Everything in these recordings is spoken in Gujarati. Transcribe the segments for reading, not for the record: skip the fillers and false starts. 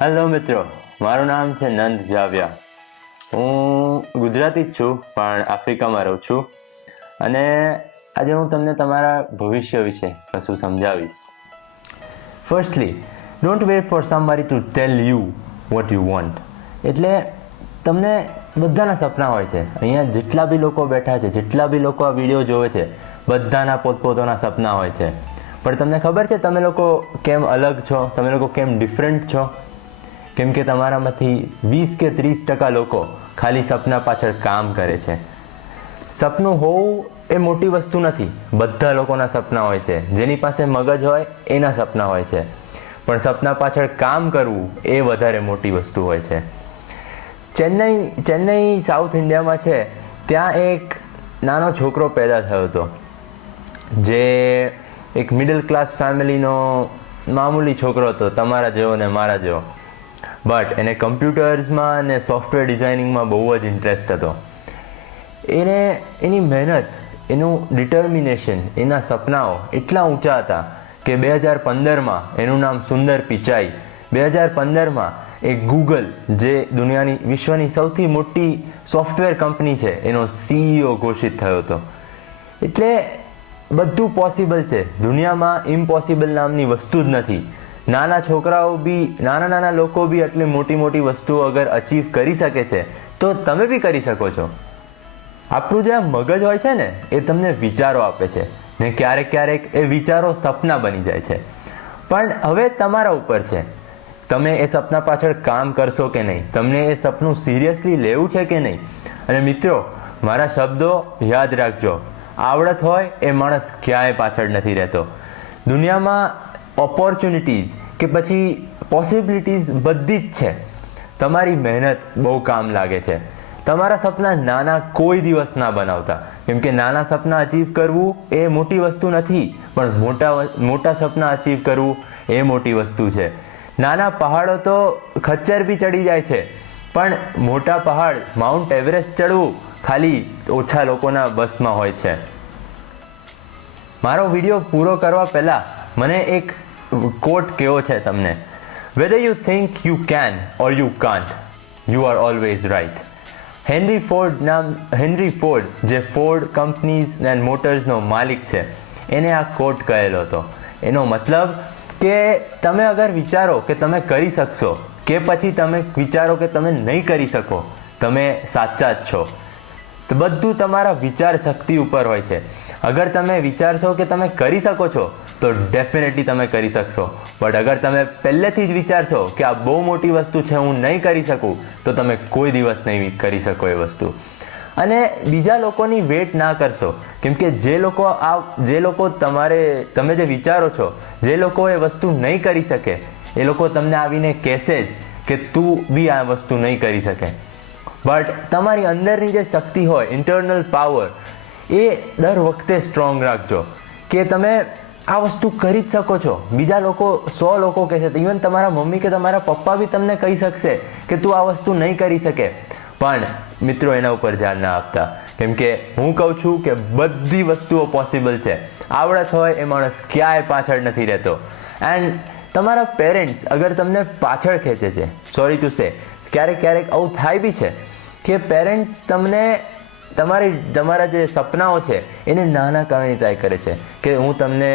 હેલો મિત્રો, મારું નામ છે નંદ જાવ્યા. હું ગુજરાતી જ છું પણ આફ્રિકામાં રહું છું અને આજે હું તમને તમારા ભવિષ્ય વિશે કશું સમજાવીશ. Firstly, don't wait for somebody to tell you what you want. એટલે તમને બધાના સપના હોય છે. અહીંયા જેટલા બી લોકો બેઠા છે, જેટલા બી લોકો આ વિડીયો જોવે છે, બધાના પોતપોતાના સપના હોય છે. પણ તમને ખબર છે તમે લોકો કેમ અલગ છો? તમે લોકો કેમ ડિફરન્ટ છો? કેમ કે તમારામાંથી 20 કે 30% લોકો ખાલી સપના પાછળ કામ કરે છે. સપનું હોવું એ મોટી વસ્તુ નથી. બધા લોકોના સપના હોય છે. જેની પાસે મગજ હોય એના સપના હોય છે. પણ સપના પાછળ કામ કરવું એ વધારે મોટી વસ્તુ હોય છે. ચેન્નઈ સાઉથ ઇન્ડિયામાં છે. ત્યાં એક નાનો છોકરો પેદા થયો હતો, જે એક મિડલ ક્લાસ ફેમિલીનો મામૂલી છોકરો હતો, તમારા જેવો ને મારા જેવો. બટ એને કમ્પ્યુટર્સમાં અને સોફ્ટવેર ડિઝાઇનિંગમાં બહુ જ ઇન્ટરેસ્ટ હતો. એની મહેનત, એનું ડિટર્મિનેશન, એના સપનાઓ એટલા ઊંચા હતા કે 2015માં એનું નામ સુંદર પિચાઈ, 2015માં એક ગૂગલ, જે વિશ્વની સૌથી મોટી સોફ્ટવેર કંપની છે, એનો CEO ઘોષિત થયો હતો. એટલે બધું પોસિબલ છે. દુનિયામાં ઇમ્પોસિબલ નામની વસ્તુ જ નથી. નાના છોકરાઓ બી, નાના લોકો બી આટલી મોટી વસ્તુઓ અગર અચીવ કરી શકે છે તો તમે બી કરી શકો છો. આપણું જે મગજ હોય છે ને, એ તમને વિચારો આપે છે ને ક્યારેક એ વિચારો સપના બની જાય છે. પણ હવે તમારા ઉપર છે, તમે એ સપના પાછળ કામ કરશો કે નહીં, તમને એ સપનું સિરિયસલી લેવું છે કે નહીં. અને મિત્રો, મારા શબ્દો યાદ રાખજો. આવડત હોય એ માણસ ક્યાંય પાછળ નથી રહેતો. દુનિયામાં ઓપોર્ચ્યુનિટીઝ કે પછી પોસિબિલિટીઝ બધી જ છે. તમારી મહેનત બહુ કામ લાગે છે. તમારા સપના નાના કોઈ દિવસ ના બનાવતા, કેમ કે નાના સપના અચીવ કરવું એ મોટી વસ્તુ નથી, પણ મોટા સપના અચીવ કરવું એ મોટી વસ્તુ છે. નાના પહાડો તો ખચ્ચર બી ચડી જાય છે, પણ મોટા પહાડ, માઉન્ટ એવરેસ્ટ ચડવું ખાલી ઓછા લોકોના બસમાં હોય છે. મારો વિડીયો પૂરો કરવા પહેલા મને એક કોટ કહેવો છે તમને. Whether you think you can or you can't, you are always right. Henry Ford, જે ફોર્ડ કંપનીઝ એન્ડ મોટર્સનો માલિક છે, એને આ કોટ કહેલો હતો. એનો મતલબ કે તમે અગર વિચારો કે તમે કરી શકશો, કે પછી તમે વિચારો કે તમે નહીં કરી શકો, તમે સાચા જ છો. તો બધું તમારા વિચાર શક્તિ ઉપર હોય છે. અગર તમે વિચારશો કે તમે કરી શકો છો તો ડેફિનેટલી તમે કરી શકશો. બટ અગર તમે પહેલેથી જ વિચારશો કે આ બહુ મોટી વસ્તુ છે, હું નહીં કરી શકું, તો તમે કોઈ દિવસ નહીં કરી શકો એ વસ્તુ. અને બીજા લોકોની વેટ ના કરશો, કેમ કે જે લોકો તમે જે વિચારો છો, જે લોકો એ વસ્તુ નહીં કરી શકે, એ લોકો તમને આવીને કહેશે જ કે તું બી આ વસ્તુ નહીં કરી શકે. બટ તમારી અંદરની જે શક્તિ હોય, ઇન્ટરનલ પાવર, એ દર વખતે સ્ટ્રોંગ રાખજો કે તમે આ વસ્તુ કરી જ શકો છો. બીજા લોકો 100 લોકો કહેશે, ઇવન તમારા મમ્મી કે તમારા પપ્પા બી તમને કહી શકશે કે તું આ વસ્તુ નહીં કરી શકે. પણ મિત્રો, એના ઉપર ધ્યાન ના આપતા, કેમ કે હું કહું છું કે બધી વસ્તુઓ પોસિબલ છે. આવડત હોય એ માણસ ક્યાંય પાછળ નથી રહેતો. એન્ડ તમારા પેરેન્ટ્સ અગર તમને પાછળ ખેંચે છે, સોરી ટુ સે, ક્યારેક આવું થાય બી છે કે પેરેન્ટ્સ તમને તમારા જે સપનાઓ છે એને નાના કરવાની ટ્રાય કરે છે, કે હું તમને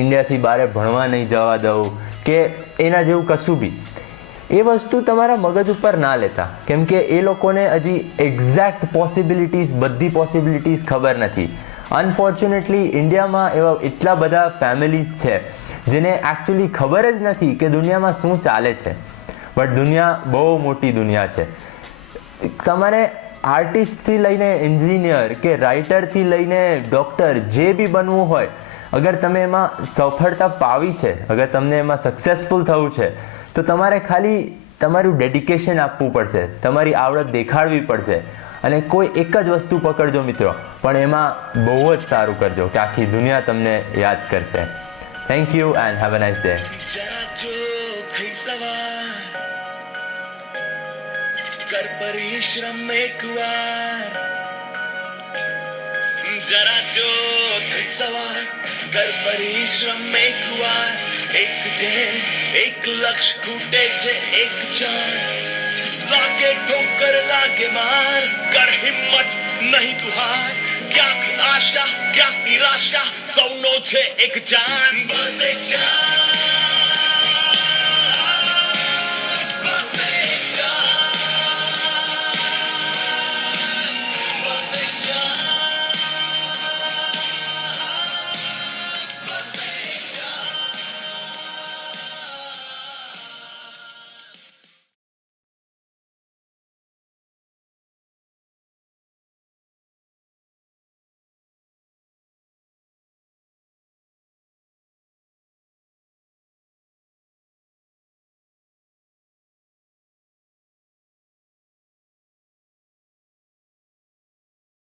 ઇન્ડિયાથી બહાર ભણવા નહીં જવા દઉં કે એના જેવું કશું બી. એ વસ્તુ તમારા મગજ ઉપર ના લેતા, કેમ કે એ લોકોને હજી એક્ઝેક્ટ બધી પોસિબિલિટીઝ ખબર નથી. અનફોર્ચ્યુનેટલી ઇન્ડિયામાં એવા એટલા બધા ફેમિલીઝ છે જેને એકચ્યુઅલી ખબર જ નથી કે દુનિયામાં શું ચાલે છે. બટ દુનિયા બહુ મોટી દુનિયા છે. તમારે આર્ટિસ્ટથી લઈને એન્જિનિયર કે રાઇટરથી લઈને ડૉક્ટર જે બી બનવું હોય, અગર તમે એમાં સફળતા પાવી છે, અગર તમને એમાં સક્સેસફુલ થવું છે, તો તમારે ખાલી તમારું ડેડિકેશન આપવું પડશે, તમારી આવડત દેખાડવી પડશે. અને કોઈ એક જ વસ્તુ પકડજો મિત્રો, પણ એમાં બહુ જ સારું કરજો કે આખી દુનિયા તમને યાદ કરશે. Thank you and have a nice day. कर परिश्रम एक बार, जरा जो सवार कर परिश्रम एक बार, एक दिन એક લક્ષ ખૂટે છે એક ચાન્સ લાગે ઠોકર લાગે માર કર હિંમત નહીં તું હાર ક્યાંક આશા ક્યાંક નિરાશા સૌનો છે એક ચાન્સ બસ એક ચાન્સ